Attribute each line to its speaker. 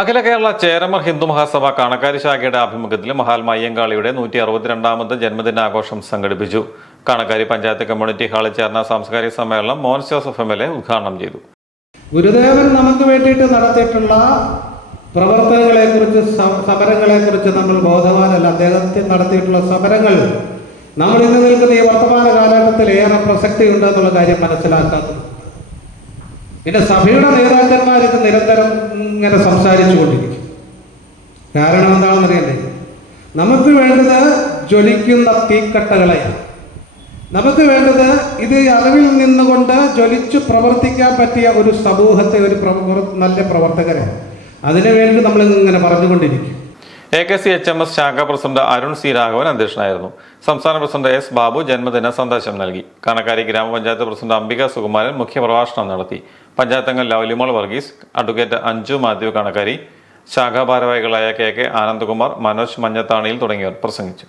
Speaker 1: അഖില കേരള ചേരമർ ഹിന്ദു മഹാസഭ കാണക്കാരി ശാഖയുടെ ആഭിമുഖ്യത്തിൽ മഹാത്മാ അയ്യങ്കാളിയുടെ നൂറ്റി അറുപത്തിരണ്ടാമത് ജന്മദിനാഘോഷം സംഘടിപ്പിച്ചു. കാണക്കാരി പഞ്ചായത്ത് കമ്മ്യൂണിറ്റി ഹാളിൽ ചേർന്ന സാംസ്കാരിക സമ്മേളനം Mons Joseph M L A ഉദ്ഘാടനം ചെയ്തു.
Speaker 2: ഗുരുദേവൻ നമുക്ക് വേണ്ടിയിട്ട് നടത്തിയിട്ടുള്ള പ്രവർത്തനങ്ങളെക്കുറിച്ച് സമരങ്ങളെ സമരങ്ങളെക്കുറിച്ച് നമ്മൾ ബോധവാനല്ല. അദ്ദേഹത്തിന് നടത്തിയിട്ടുള്ള സമരങ്ങൾ. നമ്മൾ ഇന്ന് നിൽക്കുന്ന ഈ വർത്തമാന കാലഘട്ടത്തിൽ ഏറെ പ്രസക്തിയുണ്ട് എന്നുള്ള കാര്യം മനസ്സിലാക്കാത്തത് പിന്നെ സഭയുടെ നേതാക്കന്മാരൊക്കെ നിരന്തരം ഇങ്ങനെ സംസാരിച്ചു കൊണ്ടിരിക്കും കാരണം എന്താണെന്നറിയണ്ടേ നമുക്ക് വേണ്ടത് ജ്വലിക്കുന്ന തീക്കട്ടകളെയാണ് നമുക്ക് വേണ്ടത് ഇത് അറിവിൽ നിന്നുകൊണ്ട് ജ്വലിച്ച് പ്രവർത്തിക്കാൻ പറ്റിയ ഒരു സമൂഹത്തെ ഒരു നല്ല പ്രവർത്തകരെ. അതിനുവേണ്ടി നമ്മൾ ഇങ്ങനെ പറഞ്ഞുകൊണ്ടിരിക്കും.
Speaker 1: A K C H M S ശാഖ പ്രസിഡന്റ് അരുൺ സി രാഘവൻ അധ്യക്ഷനായിരുന്നു. സംസ്ഥാന പ്രസിഡന്റ് എസ് ബാബു ജന്മദിന സന്ദേശം നൽകി. കാണക്കാരി ഗ്രാമപഞ്ചായത്ത് പ്രസിഡന്റ് അംബിക സുകുമാരൻ മുഖ്യപ്രഭാഷണം നടത്തി. പഞ്ചായത്തംഗം ലവലിമോൾ വർഗീസ് അഡ്വക്കേറ്റ് അഞ്ജു മാത്യു കാണക്കാരി ശാഖാ ഭാരവാഹികളായ കെ കെ ആനന്ദകുമാർ മനോജ് മഞ്ഞത്താണിയിൽ തുടങ്ങിയവർ പ്രസംഗിച്ചു.